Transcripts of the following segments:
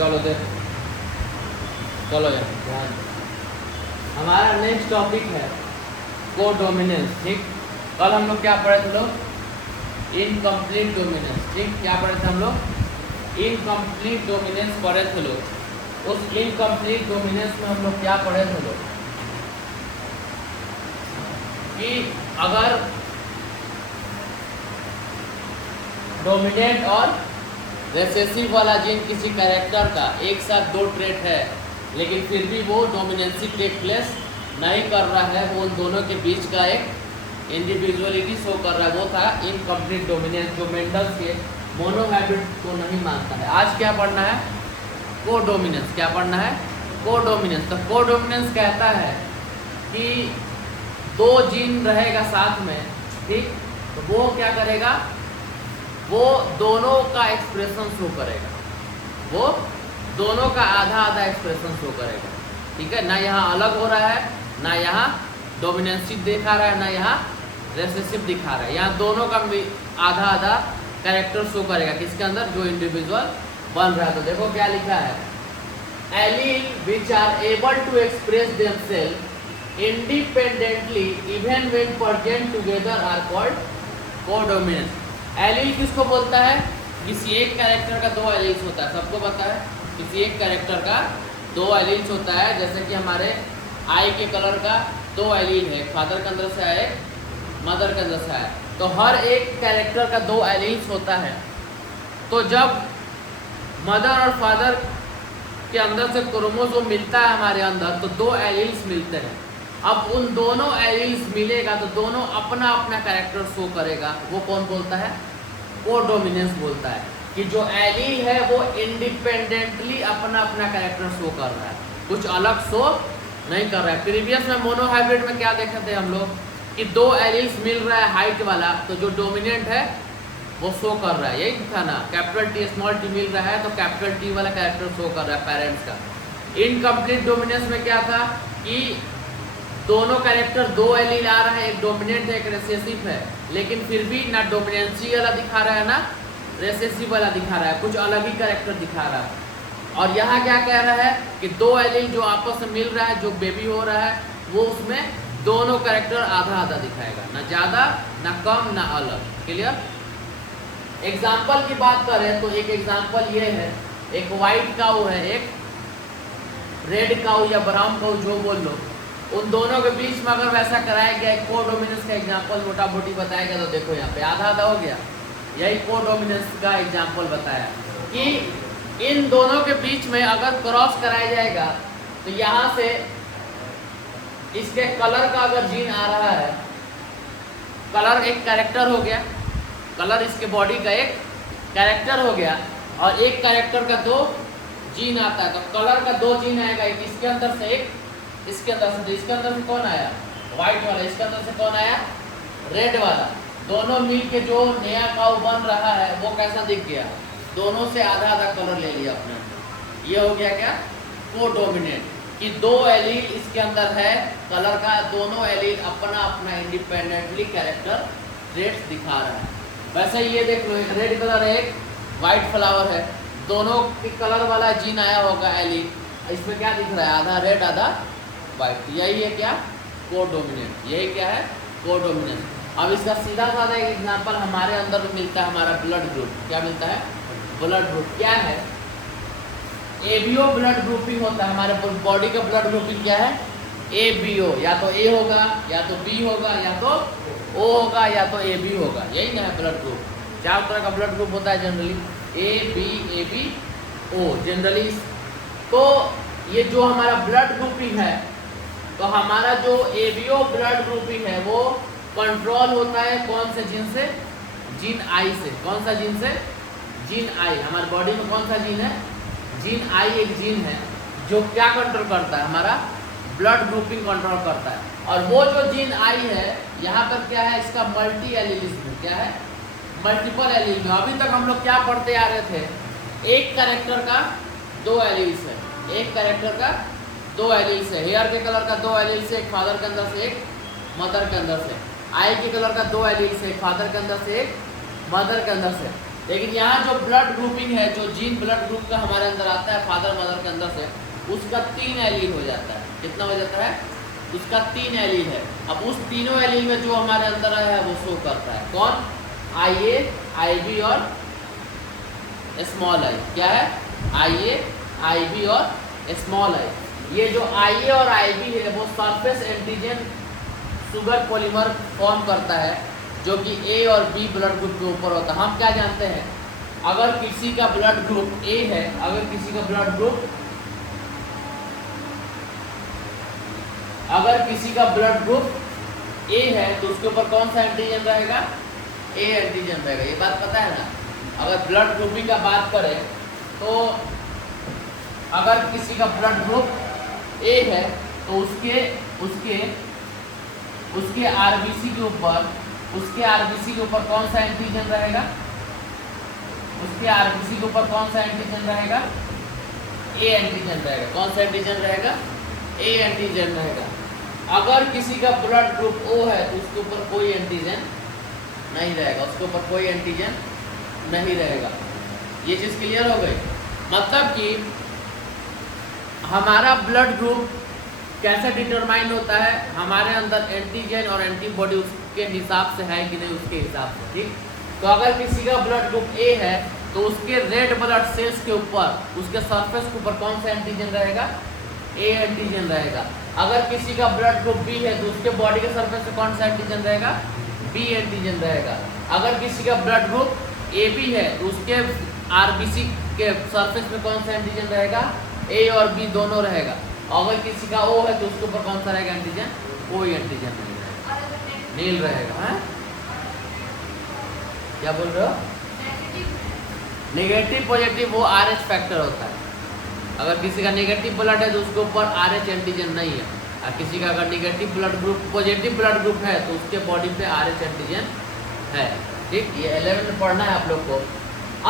चलो देख, चलो यार ध्यान। हमारा नेक्स्ट टॉपिक है कोडोमिनेंस। ठीक, कल हम लोग क्या पढ़े थे लोग? Incomplete dominance. ठीक, क्या पढ़े थे हम लोग? इनकम्प्लीट डोमिनेंस पढ़े थे लोग। उस इनकम्प्लीट डोमिनेंस में हम लोग क्या पढ़े थे लोग कि अगर डोमिनेंट और रिसेसिव वाला जीन किसी कैरेक्टर का एक साथ दो ट्रेट है लेकिन फिर भी वो डोमिनेंसी टेक प्लेस नहीं कर रहा है, वो उन दोनों के बीच का एक इंडिविजुअलिटी शो कर रहा है, वो था इनकम्प्लीट डोमिनेंस, जो मेंडल्स के मोनोहैबिट को नहीं मानता है। आज क्या पढ़ना है? कोडोमिनेंस। क्या पढ़ना है? कोडोमिनेंस। तो कोडोमिनेंस कहता है कि दो जीन रहेगा साथ में, ठीक, तो वो क्या करेगा? वो दोनों का एक्सप्रेशन शो करेगा, वो दोनों का आधा आधा एक्सप्रेशन शो करेगा। ठीक है, ना यहाँ अलग हो रहा है, ना यहाँ डोमिनेंसी दिखा रहा है, ना यहाँ रेसेसिव दिखा रहा है, यहाँ दोनों का आधा आधा कैरेक्टर शो करेगा किसके अंदर? जो इंडिविजुअल बन रहा है। तो देखो क्या लिखा है, allele which are able to express themselves independently even when present together are called codominance. Allele किसको बोलता है? किसी एक कैरेक्टर का दो एलील्स होता है, सबको पता है। किसी एक कैरेक्टर का दो एलील्स होता है, जैसे कि हमारे आई के कलर का दो एलील है, फादर के अंदर से आए, मदर के अंदर से आए, तो हर एक कैरेक्टर का दो एलील्स होता है। तो जब मदर और फादर के अंदर से क्रोमोसोम मिलता है हमारे अंदर, तो दो एलील्स मिलते हैं। अब उन दोनों एलील्स मिलेगा तो दोनों अपना अपना कैरेक्टर शो करेगा, वो कौन बोलता है? कोडोमिनेंस बोलता है कि जो एलील है वो इंडिपेंडेंटली अपना अपना कैरेक्टर शो कर रहा है, कुछ अलग शो नहीं कर रहा है। प्रीवियस में मोनोहाइब्रिड में क्या देखे थे हम लोग कि दो एलील्स मिल रहा है हाइट वाला, तो जो डोमिनेंट है वो शो कर रहा है, यही था ना, कैपिटल टी स्मॉल टी मिल रहा है तो कैपिटल टी वाला कैरेक्टर शो कर रहा है पेरेंट्स का। इनकम्प्लीट डोमिनेंस में क्या था कि दोनों कैरेक्टर दो एलील आ रहा है, एक डोमिनेंट है एक रेसेसिव है, लेकिन फिर भी ना डोमिनेंसी वाला दिखा रहा है ना रेसेसिव वाला दिखा रहा है, कुछ अलग ही कैरेक्टर दिखा रहा है। और यहाँ क्या कह रहा है कि दो एलील जो आपस में मिल रहा है, जो बेबी हो रहा है, वो उसमें दोनों कैरेक्टर आधा आधा दिखाएगा, ना ज़्यादा ना कम ना अलग। क्लियर? एग्जाम्पल की बात करें तो एक एग्जाम्पल ये है, एक वाइट काऊ है, एक रेड काऊ या ब्राउन काऊ जो बोल लो, उन दोनों के बीच में अगर वैसा कराया गया, एक कोडोमिनेंस का एग्जाम्पल मोटा मोटी बताया गया, तो देखो यहाँ पे आधा आधा हो गया। यही कोडोमिनेंस का एग्जाम्पल बताया कि इन दोनों के बीच में अगर क्रॉस कराया जाएगा तो यहाँ से इसके कलर का अगर जीन आ रहा है, कलर एक कैरेक्टर हो गया, कलर इसके बॉडी का एक कैरेक्टर हो गया, और एक कैरेक्टर का दो जीन आता है, तो कलर का दो जीन आएगा, एक इसके अंदर से एक इसके अंदर से। तो इसके अंदर से कौन आया? व्हाइट वाला। इसके अंदर से कौन आया? रेड वाला। दोनों मिल के जो नया काऊ बन रहा है वो कैसा दिख गया? दोनों से आधा आधा कलर ले लिया अपने। ये हो गया क्या? कोडोमिनेंट, कि दो एलील इसके अंदर है कलर का, दोनों एलील अपना अपना इंडिपेंडेंटली कैरेक्टर ट्रेट्स दिखा रहा है। वैसे ये देख लो, एक रेड कलर है, एक वाइट फ्लावर है, दोनों के कलर वाला जीन आया होगा एलील, इसमें क्या दिख रहा है? आधा रेड आधा वाइट। यही है क्या? कोडोमिनेंट। यही क्या है? कोडोमिनेंट। अब इसका सीधा साधा एक एग्जांपल हमारे अंदर में मिलता है, हमारा ब्लड ग्रुप। क्या मिलता है? Blood group. क्या है? एबीओ ब्लड ग्रुपिंग होता है। हमारे बॉडी का ब्लड ग्रुपिंग क्या है? एबीओ। या तो ए होगा, या तो बी होगा, या तो ओ होगा, या तो ए बी होगा। यही ना है ब्लड ग्रुप। चार तरह का ब्लड ग्रुप होता है generally, A B O generally. तो ये जो हमारा ब्लड ग्रुपिंग है, तो हमारा जो एबीओ ब्लड ग्रुपिंग है वो कंट्रोल होता है कौन से जीन से? जीन आई से। कौन सा जीन से? Gene I. हमारे बॉडी में कौन सा जीन है? जीन आई एक जीन है जो क्या कंट्रोल करता है? हमारा ब्लड ग्रुपिंग कंट्रोल करता है। और वो जो जीन आई है, यहाँ पर क्या है? इसका मल्टी एलीलिज्म। क्या है? मल्टीपल एलीलिज्म। अभी तक हम लोग क्या पढ़ते आ रहे थे? एक कैरेक्टर का दो एलील्स है, एक कैरेक्टर का दो एलील्स है। हेयर के कलर का दो एलील्स है, एक फादर के अंदर से एक मदर के अंदर से। आई के कलर का दो एलील्स है, एक फादर के अंदर से एक मदर के अंदर से। लेकिन यहाँ जो ब्लड ग्रुपिंग है, जो जीन ब्लड ग्रुप का हमारे अंदर आता है फादर मदर के अंदर से, उसका 3 एलील हो जाता है। कितना हो जाता है? उसका 3 एलील है। अब उस तीनों एलील में जो हमारे अंदर है वो शो करता है। कौन? IA, IB और स्मॉल आई। क्या है? IA, IB और स्मॉल आई। ये जो IA और IB है वो surface antigen sugar polymer form करता है, जो कि A और B ब्लड ग्रुप के ऊपर होता है। हम क्या जानते हैं? अगर किसी का ब्लड ग्रुप A है, अगर किसी का ब्लड ग्रुप A है तो उसके ऊपर कौन सा एंटीजन रहेगा? A एंटीजन रहेगा। ये बात पता है ना? अगर ब्लड ग्रुपिंग का बात करें तो अगर किसी का ब्लड ग्रुप A है तो उसके RBC के ऊपर कौन सा एंटीजन रहेगा? उसके RBC के ऊपर कौन सा एंटीजन रहेगा? A एंटीजन रहेगा। कौन सा एंटीजन रहेगा? A एंटीजन रहेगा। अगर किसी का ब्लड ग्रुप O है तो उसके ऊपर कोई एंटीजन नहीं रहेगा, उसके ऊपर कोई एंटीजन नहीं रहेगा। ये चीज़ क्लियर हो गई? मतलब कि हमारा ब्लड ग्रुप कैसे डिटरमाइन होता है? हमारे अंदर एंटीजन और एंटीबॉडी उसके हिसाब से है कि नहीं, उसके हिसाब से। ठीक, तो अगर किसी का ब्लड ग्रुप A है तो उसके रेड ब्लड सेल्स के ऊपर, उसके सरफेस के ऊपर कौन सा एंटीजन रहेगा? A एंटीजन रहेगा। अगर किसी का ब्लड ग्रुप B है तो उसके बॉडी के सरफेस पे कौन सा एंटीजन रहेगा? B एंटीजन रहेगा। अगर किसी का ब्लड ग्रुप AB है तो उसके RBC के सरफेस पे कौन सा एंटीजन रहेगा? A और B दोनों रहेगा। अगर किसी का O है तो उसके ऊपर कौन सा रहेगा एंटीजन? कोई एंटीजन नहीं रहेगा, नील रहेगा। हाँ, क्या बोल रहे हो? नेगेटिव पॉजिटिव वो RH फैक्टर होता है। अगर किसी का नेगेटिव ब्लड है तो उसके ऊपर RH एंटीजन नहीं है, और किसी का अगर negative blood group positive blood group है तो उसके बॉडी पे RH एंटीजन है। ठीक, ये 11 में पढ़ना है आप लोग को।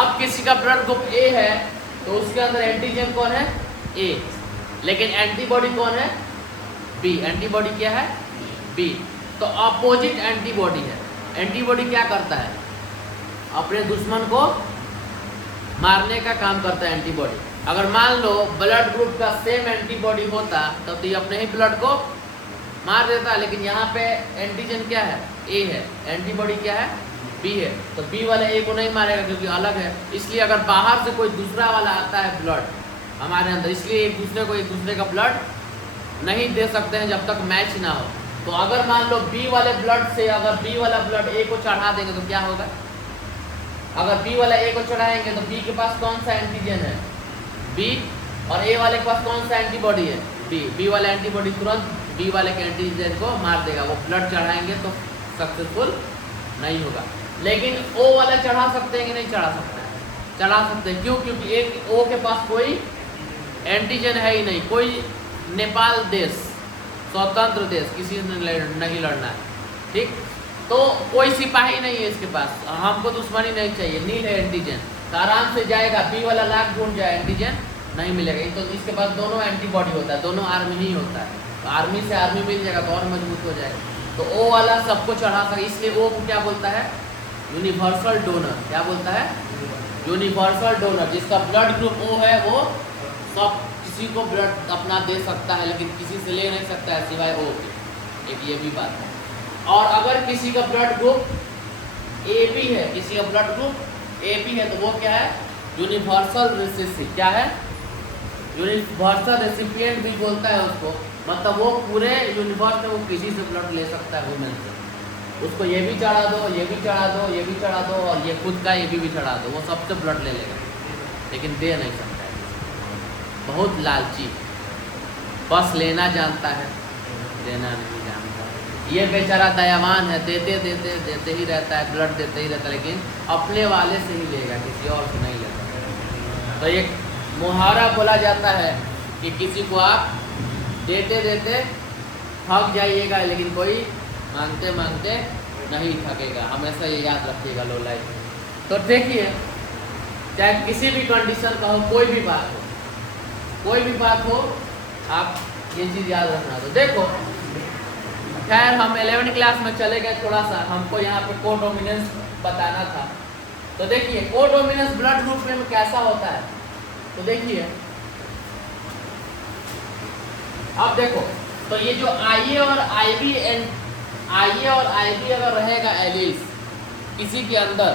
अब किसी का ब्लड ग्रुप A है तो उसके अंदर एंटीजन कौन है? A, लेकिन एंटीबॉडी कौन है? B। एंटीबॉडी क्या है? B। तो अपोजिट एंटीबॉडी है। एंटीबॉडी क्या करता है? अपने दुश्मन को मारने का काम करता है एंटीबॉडी। अगर मान लो ब्लड ग्रुप का सेम एंटीबॉडी होता तब तो ये अपने ही ब्लड को मार देता, लेकिन यहाँ पे एंटीजन क्या है? A है। एंटीबॉडी क्या है? B है। तो B वाले A को नहीं मारेगा क्योंकि अलग है। इसलिए अगर बाहर से कोई दूसरा वाला आता है ब्लड हमारे अंदर, इसलिए एक दूसरे का ब्लड नहीं दे सकते हैं जब तक मैच ना हो। तो अगर मान लो B वाले ब्लड से अगर B वाला ब्लड A को चढ़ा देंगे तो क्या होगा? अगर B वाला A को चढ़ाएंगे तो B के पास कौन सा एंटीजन है? B, और A वाले के पास कौन सा एंटीबॉडी है? B वाला एंटीबॉडी तुरंत B वाले के एंटीजन को मार देगा। वो ब्लड चढ़ाएंगे तो सक्सेसफुल नहीं होगा। लेकिन O वाला चढ़ा सकते हैं कि नहीं चढ़ा सकते? चढ़ा सकते हैं। क्यों? क्योंकि एक O के पास कोई एंटीजन है ही नहीं। कोई नेपाल देश, स्वतंत्र देश, किसी ने नहीं लड़ना है। ठीक, तो कोई सिपाही नहीं है इसके पास, हमको दुश्मनी नहीं चाहिए, नील है एंटीजन, तो आराम से जाएगा। B वाला लाख ढूंढ जाए, एंटीजन नहीं मिलेगा। तो इसके पास दोनों एंटीबॉडी होता है, दोनों आर्मी ही होता है। तो आर्मी से आर्मी मिल जाएगा तो और मजबूत हो जाएगा। तो O वाला सबको चढ़ा सके, इसलिए O को क्या बोलता है? Universal donor. क्या बोलता है? Universal donor. जिसका ब्लड ग्रुप O है वो सब किसी को ब्लड अपना दे सकता है, लेकिन किसी से ले नहीं सकता है सिवाय O के। एक ये भी बात है। और अगर किसी का ब्लड ग्रुप AB है, किसी का ब्लड ग्रुप AB है तो वो क्या है? Universal recipient. क्या है? यूनिवर्सल रेसिपिएंट भी बोलता है उसको। मतलब वो पूरे यूनिवर्स में वो किसी से ब्लड ले सकता है वुमेन से। उसको ये भी चढ़ा दो, ये भी चढ़ा दो, ये भी चढ़ा दो, और ये खुद का ये भी चढ़ा दो, वो सबसे ब्लड ले लेगा, लेकिन दे नहीं सकता है। बहुत लालची, बस लेना जानता है, देना नहीं जानता। ये बेचारा दयावान है, देते देते देते ही रहता है, ब्लड देते ही रहता है, लेकिन अपने वाले से ही लेगा, किसी और से नहीं लेगा। तो एक मुहावरा बोला जाता है कि किसी को आप देते देते थक जाइएगा, लेकिन कोई मांगते मांगते नहीं थकेगा। हमेशा ये याद रखिएगा लो लाइफ। तो देखिए, चाहे किसी भी कंडीशन का हो, कोई भी बात हो, कोई भी बात हो, आप ये चीज़ याद रखना। तो देखो, खैर हम 11वीं क्लास में चले गए, थोड़ा सा हमको यहाँ पे कोडोमिनेंस बताना था। तो देखिए कोडोमिनेंस ब्लड ग्रुप में कैसा होता है, तो देखिए अब देखो, तो ये जो IA और IB अगर रहेगा एलील्स किसी के अंदर,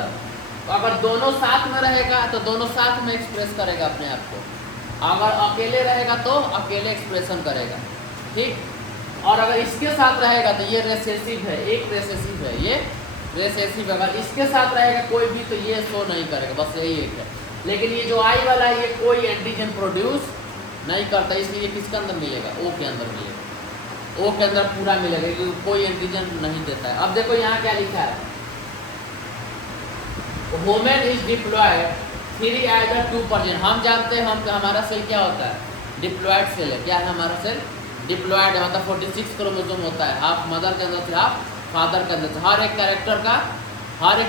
तो अगर दोनों साथ में रहेगा तो दोनों साथ में एक्सप्रेस करेगा अपने आप को, अगर अकेले रहेगा तो अकेले एक्सप्रेशन करेगा, ठीक। और अगर इसके साथ रहेगा तो ये रेसेसिव है, एक रेसेसिव है, ये रेसेसिव। अगर इसके साथ रहेगा कोई भी तो ये शो नहीं करेगा, बस यही एक है। लेकिन ये जो I वाला है ये कोई एंटीजन प्रोड्यूस नहीं करता, इसलिए ये किसके अंदर मिलेगा, O के अंदर मिलेगा, O के अंदर पूरा मिलेगा, क्योंकि कोई एंटीजन नहीं देता है। अब देखो यहाँ क्या लिखा है, वुमेन इज डिप्लॉयड 3 हम जानते हैं हमारा सेल क्या होता है, डिप्लॉयड सेल है। क्या है हमारा सेल, डिप्लॉयड है, मतलब 46 क्रोमोसोम होता है, हाफ मदर के अंदर से हाफ फादर के अंदर से। हर एक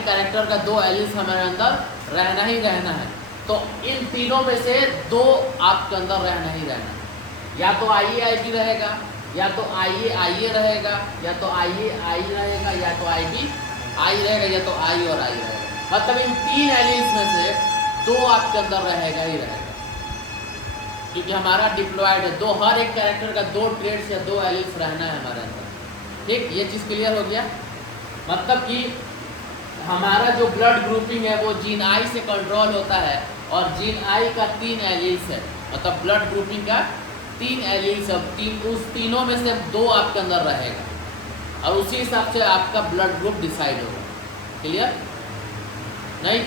कैरेक्टर का 2 एलिल्स हमारे अंदर रहना ही रहना है। तो इन तीनों में से 2 आपके अंदर रहना ही रहना है, या तो IA IB रहेगा, या तो IA IA रहेगा, या तो IA I रहेगा, या तो IB I रहेगा, या तो I और I रहेगा। मतलब इन 3 एलिल्स में से 2 आपके अंदर रहेगा ही रहेगा, क्योंकि हमारा डिप्लॉयड है। 2 हर एक कैरेक्टर का 2 ट्रेड्स या 2 एलिल्स रहना है हमारे अंदर, ठीक। ये चीज़ क्लियर हो गया। मतलब कि हमारा जो ब्लड ग्रुपिंग है वो जीन I से कंट्रोल होता है, और जीन I का 3 एलिल्स है, मतलब ब्लड ग्रुपिंग का 3 एलिल्स है, उस तीनों में से 2 आपके अंदर रहेगा, और उसी हिसाब से आपका ब्लड ग्रुप डिसाइड होगा। क्लियर नहीं?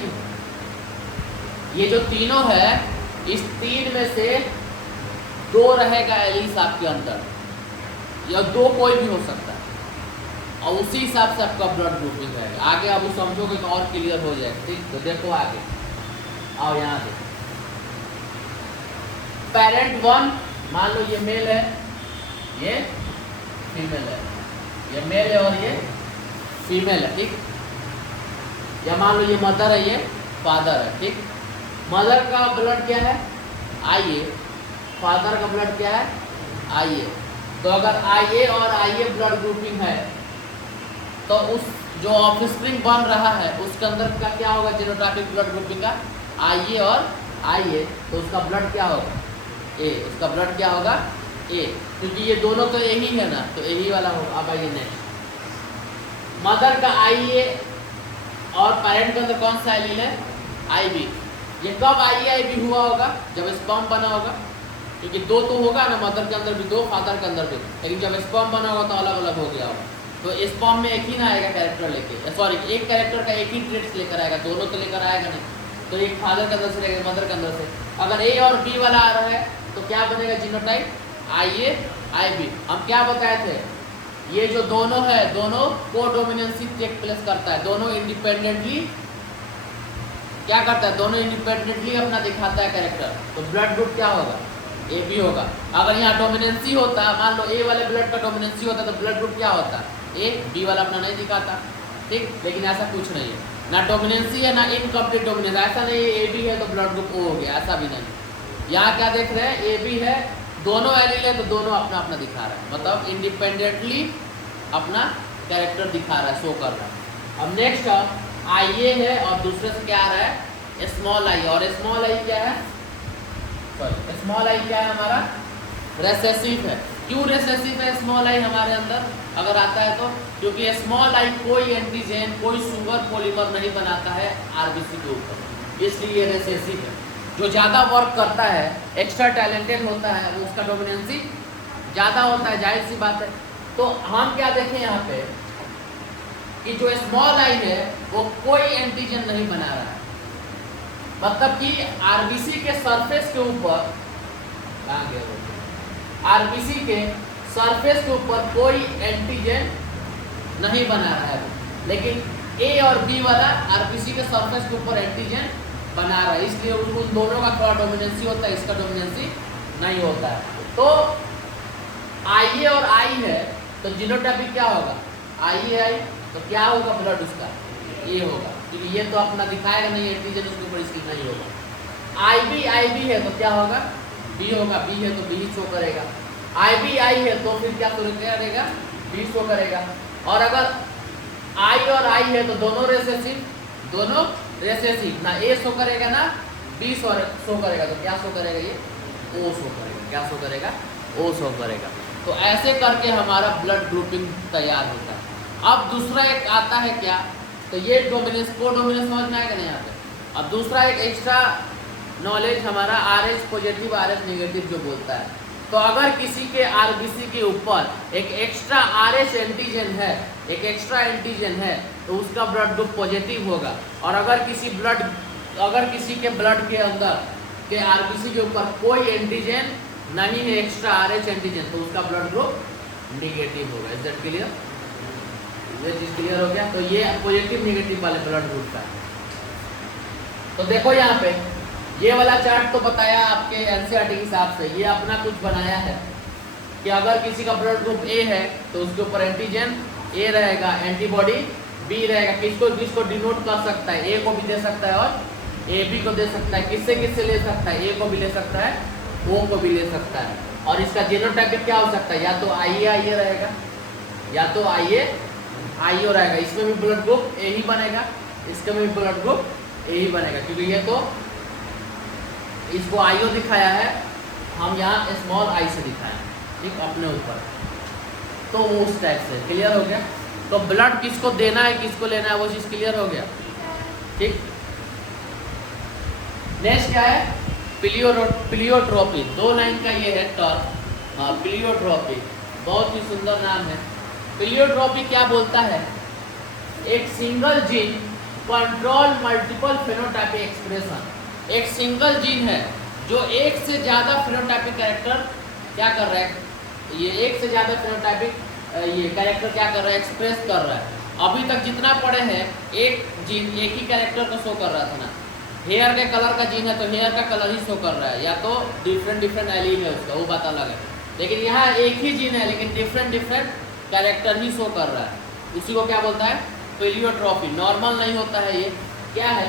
ये जो तीनों है, इस 3 में से 2 रहेगा एलिल्स आपके अंदर, या 2 कोई भी हो सकता है, और उसी हिसाब से आपका ब्लड ग्रुपिंग रहेगा। आगे अब समझोगे तो और क्लियर हो जाएगा, ठीक। तो देखो आगे आओ, यहाँ देखो, पेरेंट 1 मान लो ये मेल है, ये फीमेल है, ये मेल है और ये फीमेल है, ठीक। या मान लो ये मदर है, ये फादर है, ठीक। मदर का ब्लड क्या है, IA, फादर का ब्लड क्या है, IA। तो अगर IA और IA ब्लड ग्रुपिंग है, तो उस जो ऑफस्प्रिंग बन रहा है उसके अंदर का क्या होगा, जीनोटाइपिक ब्लड ग्रुपिंग का IA और IA, तो उसका ब्लड क्या होगा, A। उसका ब्लड क्या होगा, A, क्योंकि ये दोनों तो यही है ना, तो यही वाला होगा। अब आइए नेक्स्ट, मदर का IA और पेरेंट के अंदर कौन सा एलील है, IB। ये कब IA IB हुआ होगा, जब स्पर्म बना होगा, क्योंकि 2 तो होगा ना, मदर के अंदर भी 2, फादर के अंदर भी, लेकिन जब स्पर्म बना होगा तो अलग अलग हो गया होगा। तो स्पर्म में एक ही ना आएगा कैरेक्टर लेके, सॉरी एक कैरेक्टर का एक ही ट्रेट्स लेकर आएगा, दोनों तो लेकर आएगा नहीं। तो एक फादर के अंदर से रहेगा, मदर के अंदर से। अगर A और B वाला आ रहा है तो क्या बनेगा, जीनोटाइप IA IB। हम क्या बताए थे, ये जो दोनों है, दोनों कोडोमिनेंसी टेक प्लेस करता है, दोनों इंडिपेंडेंटली क्या करता है, दोनों इंडिपेंडेंटली अपना दिखाता है कैरेक्टर। तो ब्लड ग्रुप क्या होगा, AB होगा। अगर यहाँ डोमिनेंसी होता, मान लो A वाले ब्लड का डोमिनेंसी होता, तो ब्लड ग्रुप क्या होता, A। B वाला अपना नहीं दिखाता, ठीक। लेकिन ऐसा कुछ नहीं है, ना डोमिनेंसी है ना इनकम्प्लीट डोमिनेंस, ऐसा नहीं है AB है तो ब्लड ग्रुप O हो गया, ऐसा भी नहीं। यहाँ क्या देख रहे हैं, AB है, दोनों एलील है तो दोनों अपना अपना दिखा रहा है, मतलब इंडिपेंडेंटली अपना कैरेक्टर दिखा रहा है, शो कर रहा है। अब नेक्स्ट IA है और दूसरे से क्या आ रहा है, स्मॉल I। और स्मॉल I क्या है, सॉरी स्मॉल I क्या है हमारा, रेसेसिव है। क्यों रेसेसिव है स्मॉल I हमारे अंदर अगर आता है तो, क्योंकि स्मॉल I कोई एंटीजन, कोई सुगर पॉलीमर नहीं बनाता है RBC के ऊपर, इसलिए ये रेसेसिव है। जो ज़्यादा वर्क करता है, एक्स्ट्रा टैलेंटेड होता है, वो उसका डोमिनेंसी ज़्यादा होता है, जाहिर सी बात है। तो हम क्या देखें यहाँ पे कि जो स्मॉल I है वो कोई एंटीजन नहीं बना रहा है, मतलब कि RBC के सरफेस के ऊपर, कहाँ गया वो, RBC के सरफेस के ऊपर कोई एंटीजन नहीं बना रहा है, लेकिन A और B वाला RBC के सरफेस के ऊपर एंटीजन बना रहा है, इसलिए उन दोनों का थोड़ा डोमिनेंसी होता है, इसका डोमिनेंसी नहीं होता है। तो IA और I है तो जीनोटाइपिक क्या होगा, IA I, तो क्या होगा ब्लड उसका, ये होगा, क्योंकि ये तो अपना दिखाएगा नहीं एंटीजन, उसके ऊपर इसकी नहीं होगा। IB है तो क्या होगा, B होगा, B है तो B शो करेगा। IB I है तो फिर क्या करेगा, B शो करेगा। और अगर I और I है तो दोनों रेसेसिव, दोनों रेसेसिव, ना ए शो करेगा ना बी शो करेगा, तो क्या शो करेगा ये ओ शो करेगा। क्या शो करेगा? ओ शो करेगा। तो ऐसे करके हमारा ब्लड ग्रुपिंग तैयार होता है। अब दूसरा एक आता है क्या, तो ये डोमिनेंस को डोमिनेंस समझ में आएगा नहीं यहाँ पे। अब दूसरा एक एक्स्ट्रा नॉलेज हमारा RH पॉजिटिव RH नेगेटिव जो बोलता है। तो अगर किसी के RBC के ऊपर एक एक्स्ट्रा RH एंटीजन है, एक एक्स्ट्रा एंटीजन है, तो उसका ब्लड ग्रुप पॉजिटिव होगा। और अगर किसी के ब्लड के अंदर के RBC के ऊपर कोई एंटीजन नहीं है, एक्स्ट्रा RH एंटीजन, तो उसका ब्लड ग्रुप निगेटिव होगा। Is that clear? ये चीज क्लियर हो गया? तो ये पॉजिटिव निगेटिव वाले ब्लड ग्रुप का। तो देखो यहाँ पे ये वाला चार्ट तो बताया आपके NCERT के हिसाब से, ये अपना कुछ बनाया है कि अगर किसी का ब्लड ग्रुप A है तो उसके ऊपर एंटीजन A रहेगा, एंटीबॉडी B रहेगा। किसको डिनोट कर सकता है? A को भी दे सकता है और AB को दे सकता है। किससे ले सकता है? A को भी ले सकता है, O को भी ले सकता है। और इसका जीनोटाइप क्या हो सकता है? या तो IA रहेगा, या तो IO रहेगा। इसमें भी ब्लड ग्रुप A ही बनेगा, इसके में भी ब्लड ग्रुप A ही बनेगा, क्योंकि ये तो इसको IO दिखाया है, हम यहाँ स्मॉल I से दिखाया है, ठीक, अपने ऊपर। तो वो उस टाइप से क्लियर हो गया। तो ब्लड किसको देना है, किसको लेना है, वो चीज़ क्लियर हो गया, ठीक। नेक्स्ट क्या है? प्लियोट्रोपी। 2 लाइन का ये है टर्म। हाँ, प्लियोट्रोपी बहुत ही सुंदर नाम है। प्लियोट्रोपी क्या बोलता है? एक single gene control multiple phenotypic expression. एक सिंगल जीन है जो एक से ज़्यादा फेनोटाइपिक कैरेक्टर क्या कर रहा है, ये एक से ज़्यादा फेनोटाइपिक ये कैरेक्टर क्या कर रहा है, एक्सप्रेस कर रहा है। अभी तक जितना पढ़े हैं, एक जीन एक ही कैरेक्टर को शो कर रहा था ना। हेयर के कलर का जीन है तो हेयर का कलर ही शो कर रहा है, या तो डिफरेंट एलील है उसका, वो बात अलग है। लेकिन यहाँ एक ही जीन है लेकिन डिफरेंट कैरेक्टर ही शो कर रहा है। इसी को क्या बोलता है? प्लियोट्रोपी। नॉर्मल नहीं होता है ये। क्या है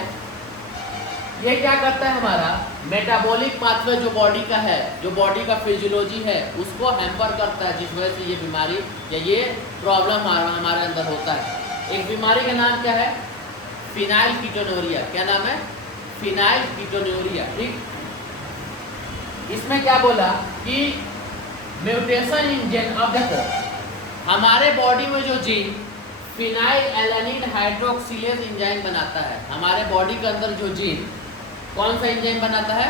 ये? क्या करता है? हमारा मेटाबॉलिक पाथवे जो बॉडी का है, जो बॉडी का फिजियोलॉजी है, उसको हैम्पर करता है, जिस वजह से ये बीमारी या ये प्रॉब्लम हमारे अंदर होता है। एक बीमारी का नाम क्या है? फिनाइलकीटोनुरिया। क्या नाम है? फिनाइलकीटोनुरिया, ठीक। इसमें क्या बोला कि म्यूटेशन इन जेन। अब देखो हमारे बॉडी में जो gene phenyl alanine hydroxylase enzyme बनाता है, हमारे बॉडी के अंदर जो जीन कौन सा एंजाइम बनाता है?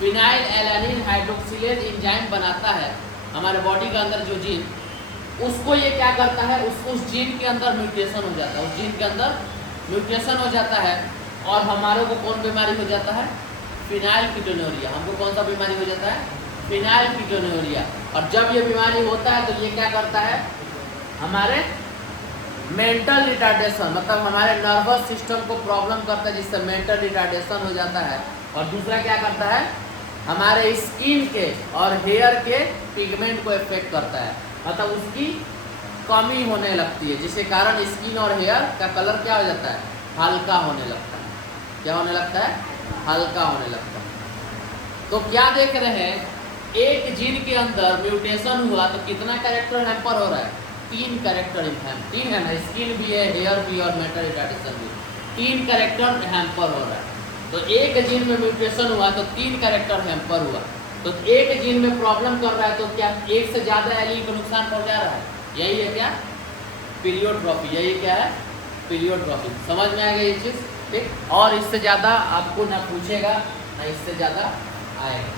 फिनाइल एलानिन हाइड्रोक्सिलेज एंजाइम बनाता है हमारे बॉडी के अंदर जो जीन, उसको ये क्या करता है? उस जीन के अंदर म्यूटेशन हो जाता है, उस जीन के अंदर म्यूटेशन हो जाता है और हमारे को कौन बीमारी हो जाता है? फिनाइलकीटोनुरिया। हमको कौन सा बीमारी हो जाता है? फिनाइलकीटोनुरिया। और जब ये बीमारी होता है तो ये क्या करता है? हमारे मेंटल रिटार्डेशन, मतलब हमारे नर्वस सिस्टम को प्रॉब्लम करता है, जिससे मेंटल रिटार्डेशन हो जाता है। और दूसरा क्या करता है? हमारे स्किन के और हेयर के पिगमेंट को इफेक्ट करता है, मतलब उसकी कमी होने लगती है, जिसके कारण स्किन और हेयर का कलर क्या हो जाता है? हल्का होने लगता है। क्या होने लगता है? हल्का होने लगता है। तो क्या देख रहे हैं? एक जीन के अंदर म्यूटेशन हुआ तो कितना कैरेक्टर हैम्पर हो रहा है? 3 कैरेक्टर ठीक है ना। स्किन भी है, हेयर भी और मेंटल रिटार्डेशन भी, 3 कैरेक्टर हैम्पर हो रहा है। तो एक जीन में म्यूटेशन हुआ तो 3 कैरेक्टर हैम्पर हुआ। तो एक जीन में प्रॉब्लम कर रहा है तो क्या एक से ज़्यादा एलील को नुकसान पहुंचा रहा है? यही है क्या? प्लियोट्रोपी। यही क्या है? प्लियोट्रोपी। समझ में आएगा ये चीज़, ठीक। और इससे ज़्यादा आपको ना पूछेगा ना इससे ज़्यादा आएगा।